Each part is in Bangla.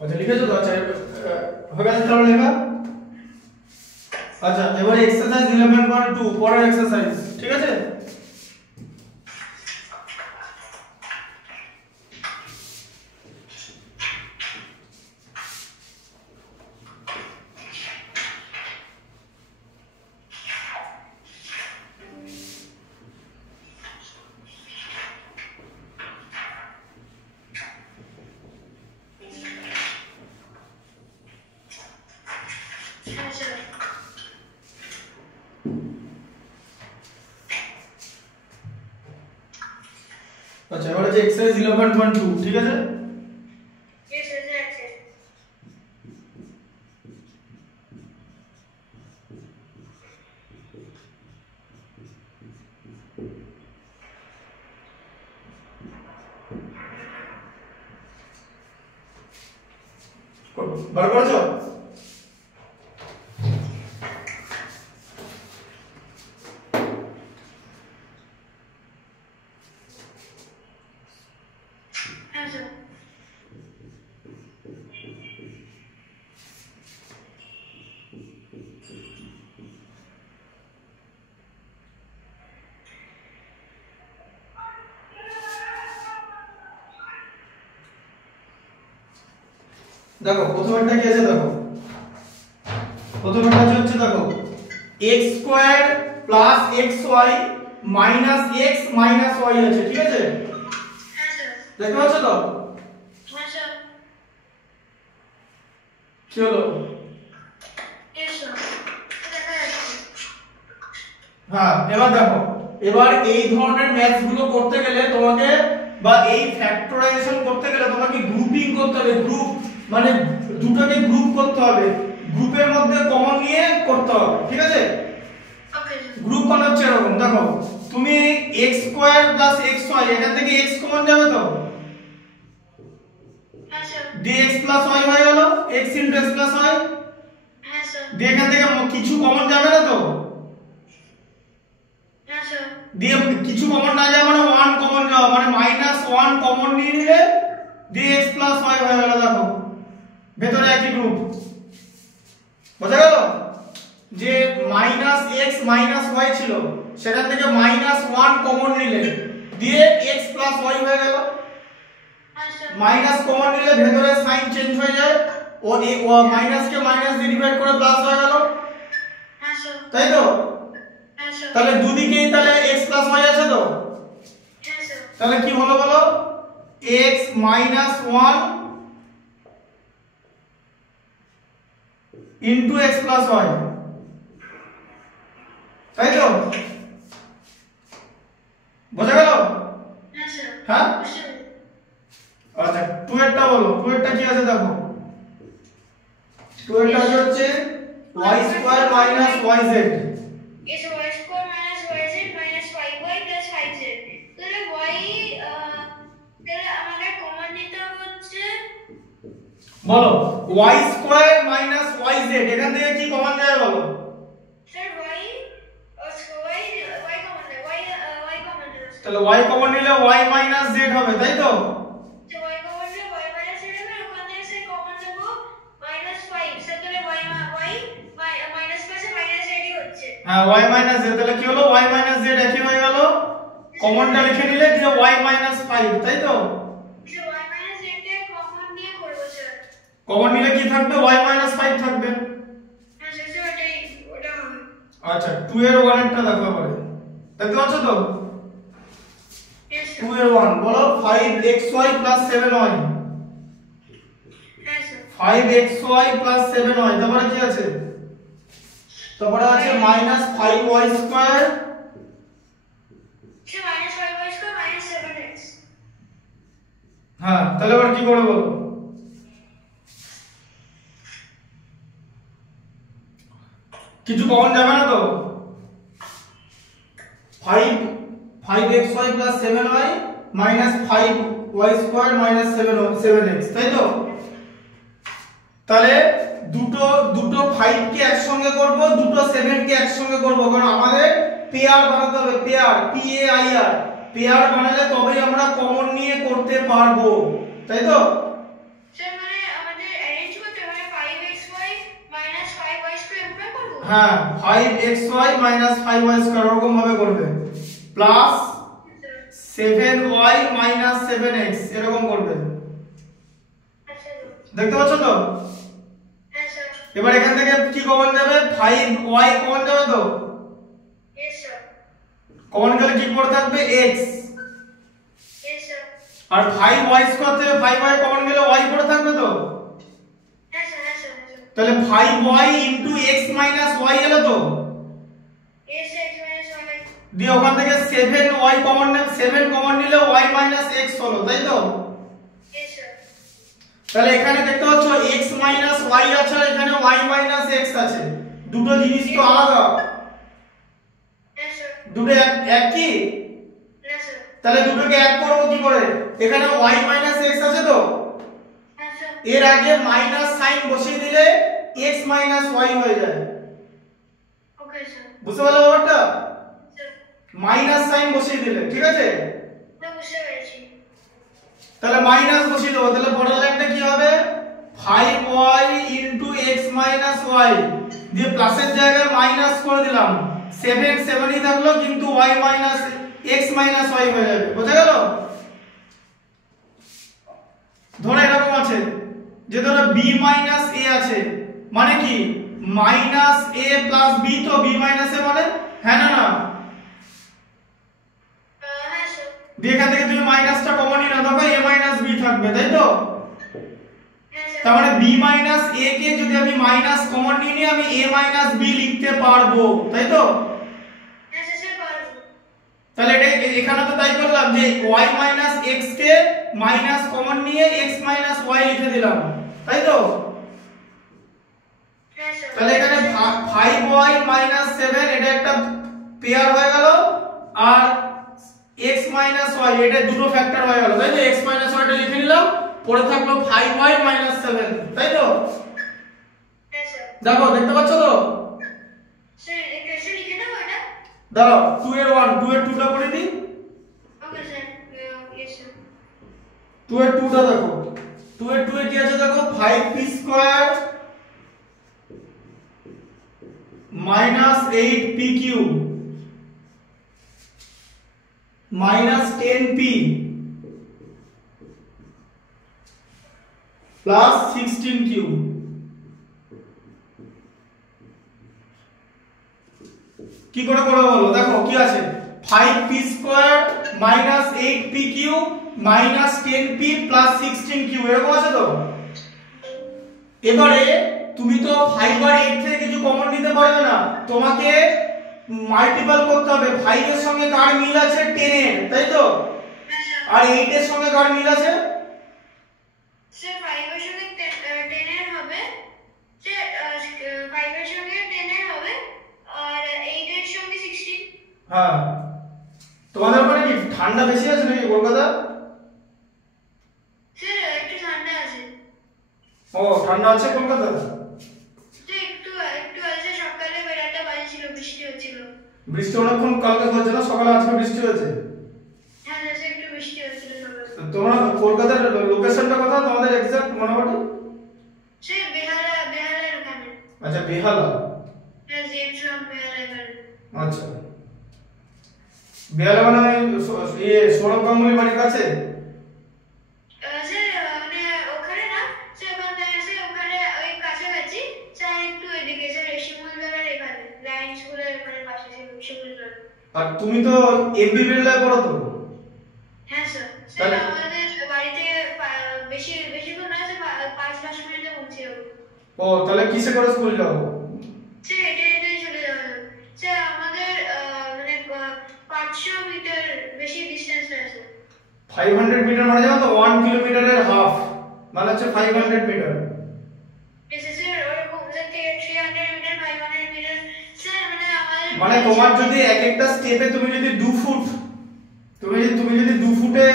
আচ্ছা লিখেছো তো? আচ্ছা হয়ে গেছে তাহলে লেখা। আচ্ছা এবারে এক্সারসাইজ 11.2 পরের এক্সারসাইজ, ঠিক আছে? আচ্ছা এবারে যে এক্সারসাইজ 11.2, ঠিক আছে? বার করেছো? দেখো প্রথমটা কি আছে, দেখো প্রথমটা হচ্ছে দেখো x square plus xy minus x minus y আছে, ঠিক আছে? হ্যাঁ স্যার। দেখতে পাচ্ছ তো? হ্যাঁ স্যার। কি হলো? yes স্যার, দেখা যাচ্ছে। হ্যাঁ এবার দেখো, এবার এই ধরনের ম্যাথস গুলো করতে গেলে তোমাকে বা এই ফ্যাক্টরাইজেশন করতে গেলে তোমাকে গ্রুপিং করতে হবে। গ্রুপ মানে দুটোকে গ্রুপ করতে হবে, গ্রুপের মধ্যে কমন নিয়ে করতে হবে, ঠিক আছে? ওকে। গ্রুপ মানে হচ্ছে এরকম, দেখো তুমি x স্কয়ার প্লাস xy এখান থেকে x কমন যাবে তো? হ্যাঁ স্যার। dx প্লাস y হয়ে গেল x * x প্লাস y। হ্যাঁ স্যার। দিয়ে এখান থেকে কিছু কমন যাবে না তো? হ্যাঁ স্যার। দিয়ে কিছু কমন না যাবে মানে 1 কমন যাবে, মানে -1 কমন নিয়ে নিলে dx প্লাস y হয়ে গেল। দেখো ভেতরে একই গ্রুপ, বোঝা গেল? যে -x -y ছিল সেখান থেকে -1 কমন নিলে দিয়ে x প্লাস y হয়ে গেল। মাইনাস কমন নিলে ভেতরে সাইন চেঞ্জ হয়ে যায়, ও মাইনাস কে মাইনাস দিয়ে ডিভাইড করে প্লাস হয়ে গেল, তাই তো? তাহলে দুদিকেই তাহলে x প্লাস y আছে তো? তাহলে কি হলো বলো? x minus 1 into x plus y, তাই তো? বোঝা গেল? হ্যাঁ। আচ্ছা 2 এরটা বলো, 2 এরটা কি আছে দেখো? 2 এরটা হচ্ছে y square minus yz। is y square minus yz minus 5y plus 5z। তাহলে y তাহলে আমাদের কমন নিতে হচ্ছে, বলো y স্কয়ার মাইনাস yz এখান থেকে কি কমন যায় বলো? স্যার y কমন নেয়, y কমন নেয়। তাহলে y কমন নিলে y মাইনাস z হবে, তাই তো? তো y কমন নিলে y মাইনাস z হবে, ওখান থেকে স্যার কমন নেব -5। স্যার তাহলে y মাইনাস পাশে মাইনাস z হচ্ছে। হ্যাঁ y মাইনাস z, তাহলে কি হলো? y মাইনাস z একই হয়ে গেল, কমনটা লিখে নিলে দিয়ে y মাইনাস 5, তাই তো? স্যার y মাইনাস z টা কমন নিয়ে করব স্যার। কমন নিলে কি থাকবে? y মাইনাস 5 থাকবে। হ্যাঁ স্যার ওটা হবে। আচ্ছা 2 এর 1 এরটা দেখো এবারে, দেখতে পাচ্ছ তো? 2 এর 1 বলো 5xy 7y। হ্যাঁ স্যার। 5xy 7y, তারপরে কি আছে? তারপরে আছে -5y square. Sir -5y square minus 7x। হ্যাঁ তাহলে এবার কি করে বলো? কিছু কমন যাবে না তো? 5xy 7y minus 5y square minus 7x, তাই তো? তাহলে দুটো 5 কে একসঙ্গে করব, দুটো 7 কে একসঙ্গে করব, কারণ আমাদের পেয়ার বানাতে হবে। পেয়ার পেয়ার বানালে তবেই আমরা কমন নিয়ে করতে পারবো, তাই তো? স্যার মানে আমাদের হ্যাঁ 5xy মাইনাস 5y স্কয়ার এরকম ভাবে করবে প্লাস 7y মাইনাস 7x এরকম করবে। আচ্ছা দেখতে পাচ্ছ তো? হ্যাঁ স্যার। এবার এখান থেকে কি কমন যাবে? 5y কমন যাবে তো? Yes sir. কমন গেলে কি পড়ে থাকবে? x। Yes sir. আর 5y স্কয়ার থেকে 5y কমন গেলে y পড়ে থাকবে তো? হ্যাঁ স্যার। হ্যাঁ স্যার। তাহলে 5y x y এলো তো? Yes x y। দিয়ে ওখান থেকে 7y কমন নে 7 কমন নিলে y x হলো, তাই তো? Yes sir. তাহলে এখানে দেখতে পাচ্ছ x y আছে আর এখানে y x আছে। দুটো জিনিস তো আলাদা। হ্যাঁ স্যার। দুটো এক কি? না স্যার। তাহলে দুটোকে এক করব কি করে? এখানে y x আছে তো? হ্যাঁ স্যার। এর আগে মাইনাস সাইন বসিয়ে দিলে x y হয়ে যায়। Okay sir. বুঝতে পারলে ব্যাপারটা? স্যার। মাইনাস সাইন বসিয়ে দিলে, ঠিক আছে? না বুঝতে পেরেছি। তাহলে মাইনাস বসিয়ে দেবো, তাহলে পরের লাইনটা কি হবে? 5y x y দিয়ে প্লাসের জায়গায় মাইনাস করে দিলাম, 7 ই থাকলো কিন্তু y x y হয়ে যাবে। বোঝা গেল? ধরো এরকম আছে যে ধরো b a আছে, মানে কি মাইনাস a প্লাস b, তো b মাইনাস a মানে হ্যাঁ না না? হ্যাঁ স্যার। দিয়ে এখান থেকে তুমি মাইনাসটা কমন নিয়ে নাও, তবে a মাইনাস b থাকবে, তাই তো? হ্যাঁ স্যার। তার মানে b মাইনাস a কে যদি আমি মাইনাস কমন নিয়ে নিই আমি a মাইনাস b লিখতে পারবো, তাই তো? হ্যাঁ স্যার পারবো। তাহলে এটা এখানে তো তাই করলাম যে y মাইনাস x কে মাইনাস কমন নিয়ে x মাইনাস y লিখে দিলাম, তাই তো? হ্যাঁ স্যার। তাহলে এখানে 5y মাইনাস 7 এটা একটা পেয়ার হয়ে গেল, আর x মাইনাস y এটা দুটো ফ্যাক্টর হয়ে গেল, তাই তো? x মাইনাস y টা লিখে নিলাম, পড়ে থাকলো 5y মাইনাস 7, তাই তো? হ্যাঁ স্যার। দেখো দেখতে পাচ্ছ তো? স্যার এখানে লিখে দাও এটা। দাঁড়াও 2 এর 1 2 এর 2 টা করে দিই। Okay sir. Yes sir. 2 এর 2 টা দেখো, 2 এর 2 এ কি আছে দেখো? 5p square minus 8p cube minus 10p plus 16 cube. কি করে করবে বলো? দেখো কি আছে? 5p square minus 8p cube minus 10p plus 16 cube এরকম আছে তো? এবারে তুমি তো 5 আর 8 থেকে কিছু কমন নিতে পারবে না, তোমাকে মাল্টিপল করতে হবে। 5 এর সঙ্গে কার মিল আছে? 10 এর, তাই তো? হ্যাঁ স্যার। আর 8 এর সঙ্গে কার মিল আছে? স্যার 5 এর সঙ্গে 10 এর হবে। স্যার 5 এর সঙ্গে 10 এর হবে আর 8 এর সঙ্গে 16। হ্যাঁ, তোমাদের ওখানে কি ঠান্ডা বেশি আছে নাকি কলকাতা? স্যার একটু ঠান্ডা আছে। ও ঠান্ডা আছে কলকাতা? স্যার একটু একটু আছে, সকালে বেলাটা বাজে ছিল, বৃষ্টি হচ্ছিল। বৃষ্টি অনেকক্ষণ কালকে হয়েছে না, সকালে আজকে বৃষ্টি হয়েছে। হ্যাঁ স্যার একটু বৃষ্টি হচ্ছিল সকালে। তোমরা কলকাতার লোকেশনটা কোথায় তোমাদের এক্সাক্ট মোটামুটি? স্যার বেহালার ওখানে। আচ্ছা বেহালা। হ্যাঁ জেমস রং বেহালা এখানে। আচ্ছা বেহালা মানে সৌরভ গাঙ্গুলি বাড়ির কাছে? স্যার মানে ওখানে না স্যার, ওখানে ওই কাছাকাছি স্যার, একটু এদিকে স্যার শিমুলতলার এখানে লাইন স্কুলের এখানে পাশে শিমুলতলা। আর তুমি তো এমবি বিড়লায় পড়ো তো? হ্যাঁ স্যার। স্যার আমাদের বাড়ি থেকে বেশিক্ষণ না স্যার, 5-10 মিনিটে পৌঁছে যাবো। ও তাহলে কিসে করে স্কুল যাও? স্যার হেঁটে চলে যাওয়া যাবে। স্যার আমাদের মানে 500 মিটার বেশি ডিসটেন্স আছে। 500 মিটার মানে জানো তো 1 কিলোমিটারের হাফ মানে হচ্ছে 500 মিটার। স্যার ওরকম থেকে 300 মিটার 500 মিটার স্যার, মানে আমাদের মানে তোমার যদি এক একটা স্টেপে তুমি যদি 2 ফুট তুমি যদি 2 ফুটে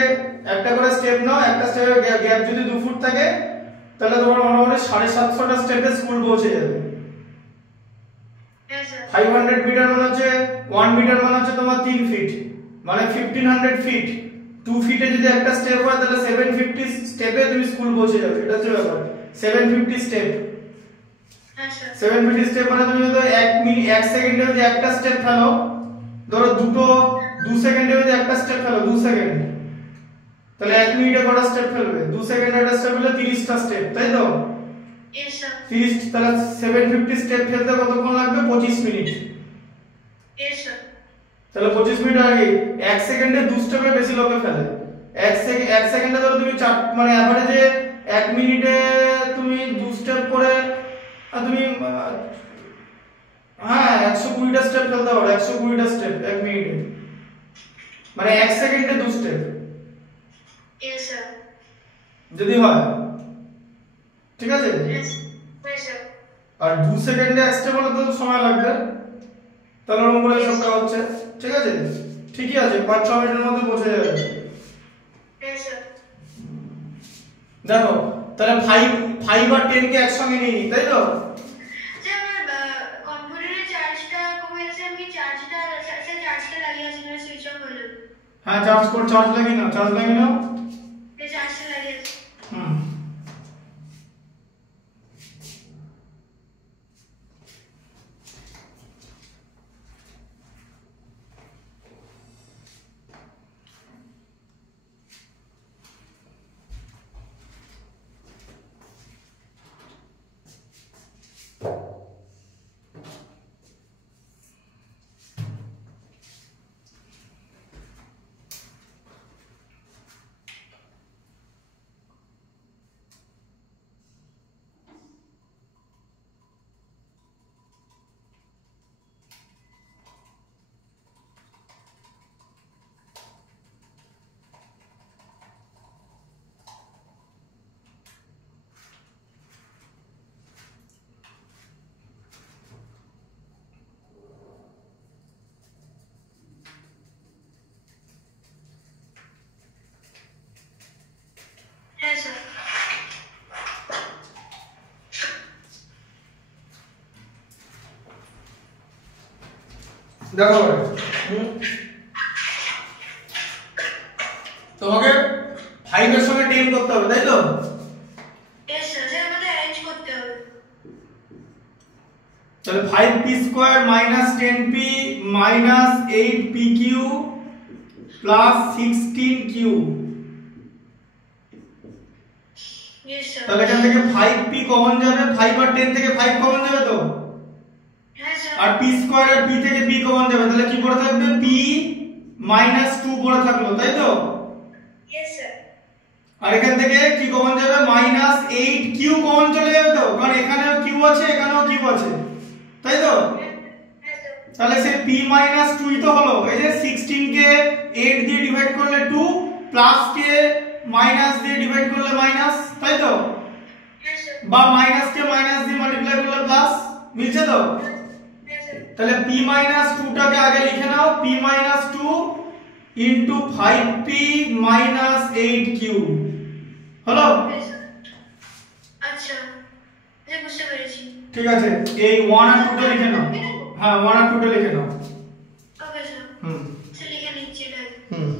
একটা করে স্টেপ নাও, একটা স্টেপের গ্যাপ যদি 2 ফুট থাকে তাহলে তোমার মোটামুটি 750টা স্টেপে স্কুল পৌঁছে যাবে। হ্যাঁ স্যার। 500 মিটার মানে হচ্ছে 1 মিটার মানে হচ্ছে তোমার 3 ফিট মানে 1500 ফিট। 2 ফিটে যদি একটা স্টেপ হয় তাহলে 750 স্টেপে তুমি স্কুল পৌঁছে যাবে। এটা হচ্ছে ব্যাপার, 750 স্টেপ। হ্যাঁ স্যার 750 স্টেপ মানে তুমি তো 1 সেকেন্ডে যদি একটা স্টেপ ফেলো, ধরো 2 সেকেন্ডে যদি একটা স্টেপ ফেলো 2 সেকেন্ড, তাহলে 1 মিনিটে কটা স্টেপ ফেলবে? 2 সেকেন্ডে একটা স্টেপ ফেললে 30টা স্টেপ, তাই তো? ইয়েস স্যার 30, তাহলে 750 স্টেপ ফেলতে কতক্ষণ লাগবে? 25 মিনিট। ইয়েস স্যার তাহলে 25 মিনিট আগে 1 সেকেন্ডে 2 স্টেপের বেশি লোকে ফেলে। 1 সেকেন্ডে ধরো তুমি 4 মানে এভারেজে 1 মিনিটে তুমি 2 স্টেপ করে তুমি হ্যাঁ 120টা স্টেপ ফেলতে পারো। 120টা স্টেপ 1 মিনিটে, মানে 1 সেকেন্ডে 2 স্টেপ ইয়েস স্যার যদি হয়, ঠিক আছে? ইয়েস স্যার আর 2 সেকেন্ডে 1 স্টেপ হলে তো সময় লাগবে, তাহলে ওরকম করে সবটা হচ্ছে, ঠিক আছে? ঠিকই আছে, 5-6 মিনিটের মধ্যে পৌঁছে যাবে। ইয়েস স্যার দেখো তাহলে 5 আর 10 কে একসঙ্গে নিয়ে নিই, তাই তো? স্যার আমার কম্পিউটারের চার্জটা কমে গেছে, আমি চার্জটা লাগিয়ে আছি, মানে সুইচ অফ হয়ে যাবে। হ্যাঁ চার্জ লাগিয়ে নাও, চার্জটা লাগিয়ে আছি। হুম হ্যাঁ স্যার দেখো তোমাকে 5 এর সঙ্গে 10 করতে হবে, তাই তো? ইয়েস স্যার স্যার আমাদের অ্যারেঞ্জ করতে হবে। তাহলে 5p square minus 10p minus 8pq plus 16q, yes sir তাহলে এখান থেকে 5p কমন যাবে, 5 আর 10 থেকে 5 কমন যাবে তো, হ্যাঁ স্যার আর p স্কয়ার আর p থেকে p কমন যাবে, তাহলে কি পড়ে থাকবে? p মাইনাস 2 পড়ে থাকলো, তাই তো? ইয়েস স্যার আর এখান থেকে কি কমন যাবে? মাইনাস 8q কমন চলে যাবে তো, কারণ এখানেও q আছে এখানেও q আছে, তাই তো? হ্যাঁ স্যার তাহলে সে p মাইনাস 2 ই তো হলো। এই যে 16 কে 8 দিয়ে ডিভাইড করলে 2 প্লাস কে মাইনাস দিয়ে ডিভাইড করলে মাইনাস, তাই তো? হ্যাঁ স্যার বা মাইনাস কে মাইনাস দিয়ে মাল্টিপ্লাই করলে প্লাস, মিলছে তো? হ্যাঁ স্যার তাহলে p মাইনাস 2 টাকে আগে লিখে নাও, p minus 2 into 5p minus 8q হলো। আচ্ছা স্যার বুঝতে পেরেছি। ঠিক আছে, এই 1 আর 2 টা লিখে নাও। হ্যাঁ 1 আর 2 টা লিখে নাও। ওকে স্যার হুম স্যার লিখে নিচ্ছি এটা। হুম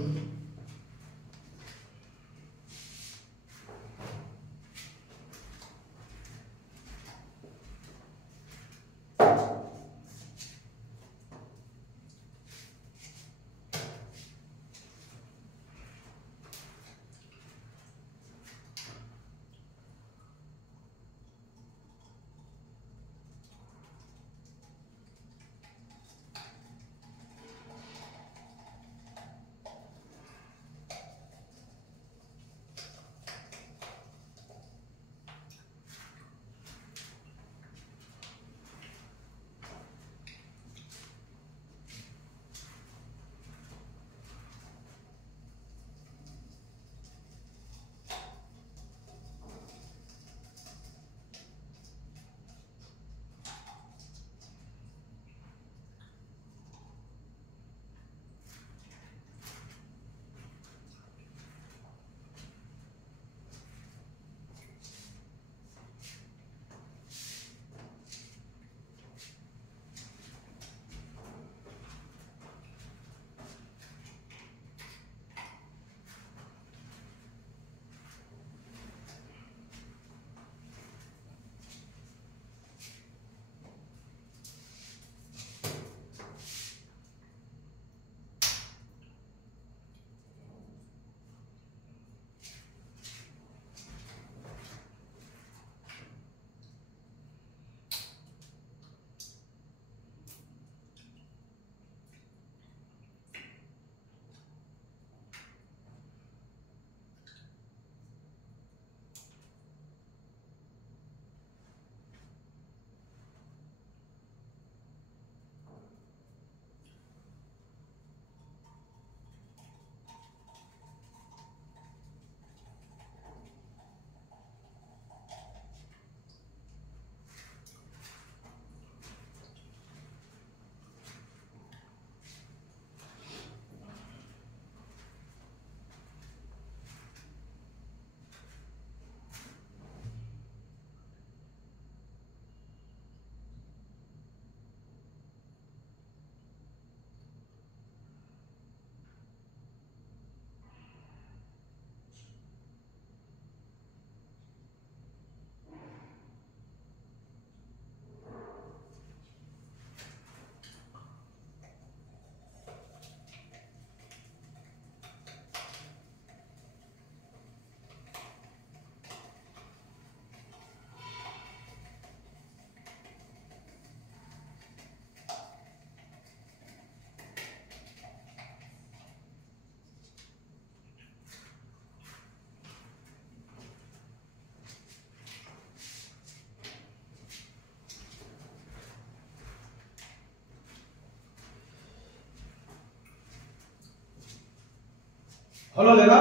হলো লেখা?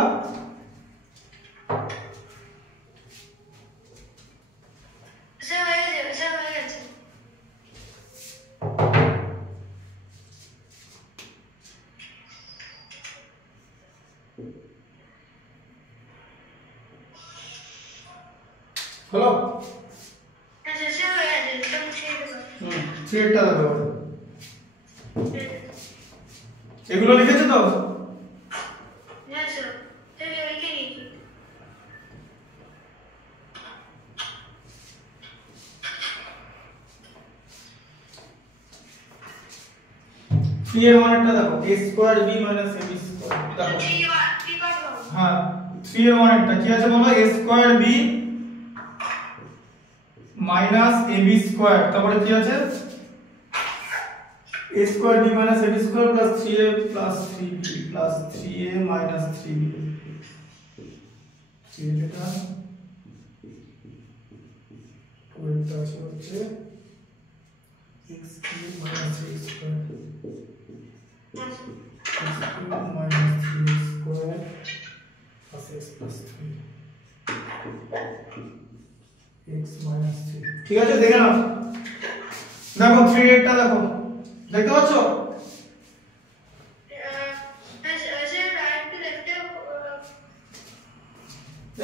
স্যার হয়ে যাবে, স্যার হয়ে গেছে। হলো? আচ্ছা স্যার হয়ে গেছে, তুমি ছেড়ে দেবো। থ্রিটা দেখো, এগুলো লিখেছো তো? হ্যাঁ স্যার, স্যার লিখে নিয়েছি। থ্রি এর মানেরটা দেখো, a square b minus ab square দেখো। হ্যাঁ, থ্রি এর মানেরটা কি আছে বলো? a square b minus ab square, তারপরে কি আছে? a square b minus ab square plus 3a plus 3b plus 3a minus 3b। এটা ওইটা আছে হচ্ছে x cube minus 3x square x cube minus 3x square plus x plus 3 x minus 3। ঠিক আছে, দেখে নাও। দেখো 3 এরটা দেখো, দেখতে পাচ্ছ?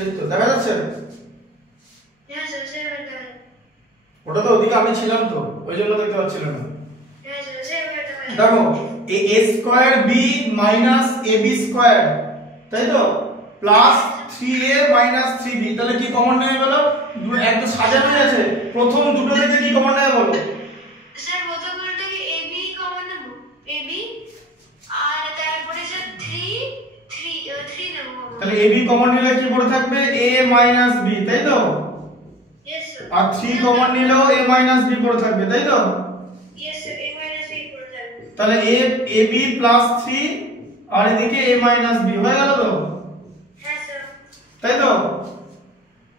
এই তো দেখা যাচ্ছে। ওটা তো ওদিকে আমি ছিলাম তো, ওই জন্য দেখতে পাচ্ছিলাম না। দেখো a square b minus ab square, তাই তো, প্লাস 3a মাইনাস 3b, তাহলে কি কমন নেবে বলো? একদম সাজানোই আছে, প্রথম দুটো থেকে কি কমন নেবে বলো? স্যার প্রথম দুটো থেকে ab কমন নেব, ab আর তারপরে স্যার 3 নেব। তাহলে ab কমন নিলে কি পড়ে থাকবে? a মাইনাস b, তাই তো? Yes sir. আর 3 কমন নিলেও a মাইনাস b পড়ে থাকবে, তাই তো? Yes sir, a minus b পড়ে যাবে। তাহলে ab প্লাস 3 আর এদিকে a মাইনাস b হয়ে গেল তো? হ্যাঁ স্যার। তাই তো?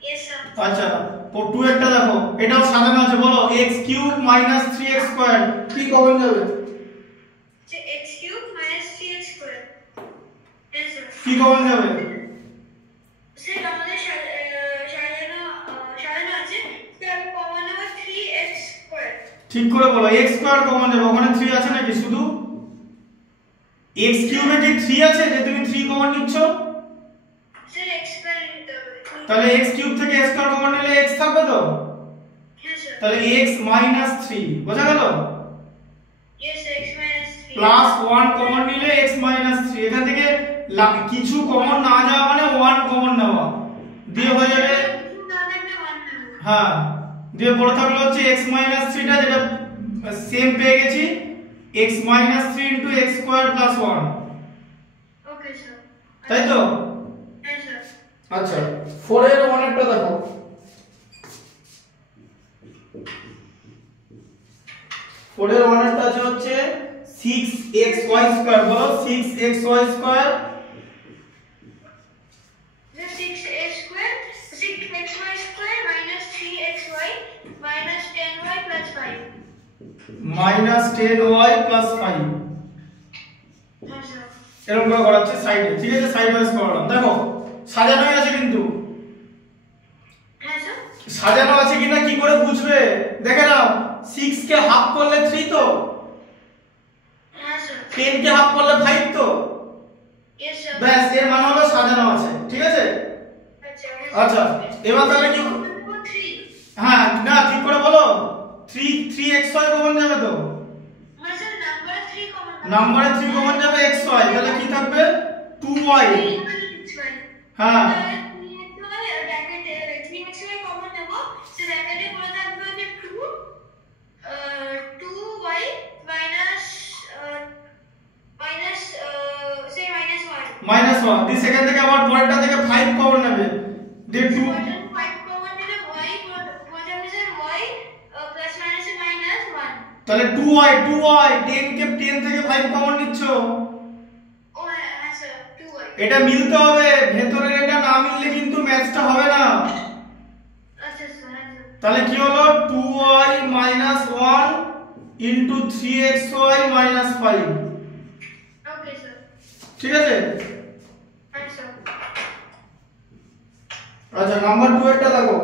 Yes sir. আচ্ছা, 2 একটা দেখো, এটাও সাজানো আছে, বলো x cube minus 3x square কি কমন যাবে? যে x cube minus 3x square. Yes sir. কি কমন যাবে? স্যার আমাদের সাজানো আছে, স্যার কমন নেব 3x স্কয়ার। ঠিক করে বলো, x স্কয়ার কমন যাবে, ওখানে 3 আছে নাকি শুধু? x কিউবে কি 3 আছে যে তুমি 3 কমন নিচ্ছ? স্যার x স্কয়ার নিতে হবে। তাহলে x কিউব থেকে x স্কয়ার কমন নিলে x থাকবে তো? হ্যাঁ স্যার। তাহলে x মাইনাস 3 বোঝা গেল? Yes sir, x minus 3 plus 1 common নিলে x মাইনাস 3, এখান থেকে কিছু কমন না যাওয়া মানে 1 কমন নেওয়া, দিয়ে হয়ে যাবে। হ্যাঁ, দিয়ে পড়ে থাকলো হচ্ছে x মাইনাস 3 টা, যেটা সেম পেয়ে গেছি, x minus 3 into x square plus 1। Okay sir. তাই তো? হ্যাঁ স্যার। আচ্ছা, 4 এর মানেরটা দেখো। 4 এর মানেরটা আছে হচ্ছে 6xy স্কয়ার, বলো 6xy square. The 6a square, 6xy square minus 3xy minus 10y plus 5. Minus 10y plus 5 হ্যাঁ স্যার। এরকম করে করাচ্ছে সাইডে। ঠিক আছে, সাইড ওয়াইজ করলাম। দেখো সাজানোই আছে, কিন্তু হ্যাঁ স্যার। সাজানো আছে কিনা কি করে বুঝবে? দেখে নাও, 6 কে হাফ করলে 3 তো, হ্যাঁ স্যার। 10 কে হাফ করলে 5 তো, Yes sir. ব্যাস এর মানে হলো সাজানো আছে। ঠিক আছে? আচ্ছা, এবার তাহলে কি? 3. হ্যাঁ, না ঠিক করে বলো, 3xy কমন যাবে তো? মানে স্যার নাম্বারে 3 কমন। নাম্বারে 3 কমন যাবে, xy তাহলে কি থাকবে? 2y। হ্যাঁ, মাইনাস 1, দিয়ে সেখান থেকে আবার পরেরটা থেকে 5 কমন নেবে, দিয়ে 2। তাহলে 2y 10 কে 10 থেকে 5 কমন নিচ্ছ, এটা মিলতে হবে, ভেতরের এটা না মিললে কিন্তু ম্যাচটা হবে না। তাহলে কি হলো? 2y 1 into 3xy 5। ঠিক আছে? আচ্ছা নাম্বার 2 এরটা দেখো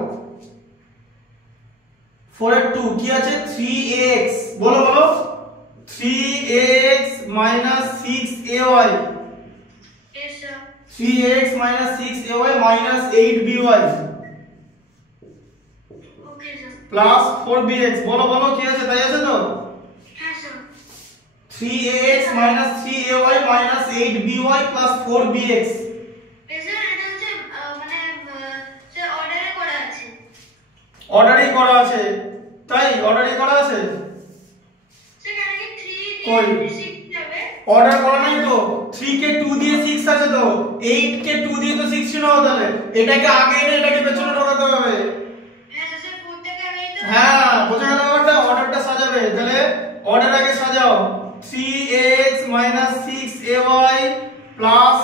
4 এর 2 কি আছে 3ax বলো বলো 3ax 6ay Yes, sir. 3ax 6ay 8by Okay, sir. Plus 4bx বলো বলো কি আছে তাই আছে তো Yes, sir. 3ax 3ay 8by plus 4bx Yes, sir. এটা হচ্ছে মানে স্যার অর্ডারে করা আছে। অর্ডারই করা আছে তাই অর্ডারই করা আছে স্যার কেন কি 3 কই? দিয়ে 6 যাবে? অর্ডার করা নাই তো 3 কে 2 দিয়ে 6 আছে তো 8 কে 2 দিয়ে তো 16 হবে তাহলে এটাকে আগে এনে এটাকে পেছনে ঢোকাতে হবে হ্যাঁ স্যার 4 থেকে আমি তো হ্যাঁ বোঝা গেল ব্যাপারটা অর্ডারটা সাজাবে তাহলে অর্ডার আগে সাজাও 3ax 6ay plus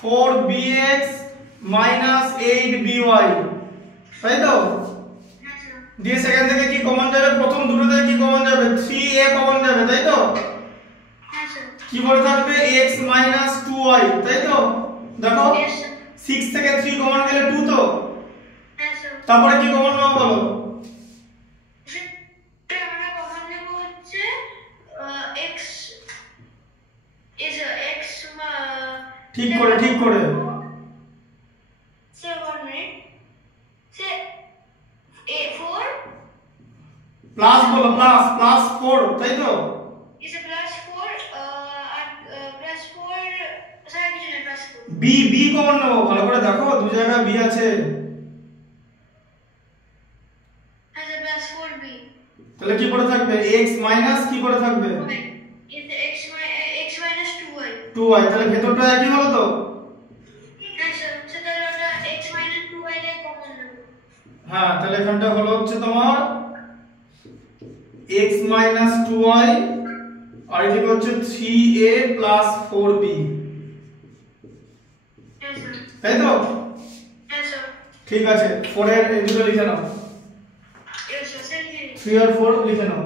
4bx minus 8by তাই তো হ্যাঁ স্যার। দিয়ে সেখান থেকে কি কমন যাবে প্রথম দুটো থেকে কি কমন যাবে 3a কমন যাবে তাই তো হ্যাঁ স্যার। কি বলে থাকবে x 2y তাই তো দেখো Yes, sir. 6 থেকে 3 কমন গেলে 2 তো হ্যাঁ স্যার। তারপরে কি কমন নাও বলো স্যার আমরা কমন নেব হচ্ছে x is x ঠিক করে sir 1 minute sir a4 plus বলো প্লাস 4 তাই তো is a plus 4 আর plus 4 স্যার কিছু না plus 4 b কমন নাও ভালো করে দেখো দু জায়গায় b আছে হ্যাঁ স্যার plus 4b তাহলে কি পড়ে থাকবে x মাইনাস কি পড়ে থাকবে is x minus 2y 2y তাহলে ভেতরটা একই হলো তো হ্যাঁ স্যার স্যার তাহলে ওটা x minus 2y টাই কমন নেব হ্যাঁ তাহলে এখানটা হলো হচ্ছে তোমার x 2y আর এদিকে হচ্ছে 3a 4b হ্যাঁ স্যার তাই তো হ্যাঁ স্যার ঠিক আছে 4 এর এই দুটো লিখে নাও yes sir 3 আর 4 লিখে নাও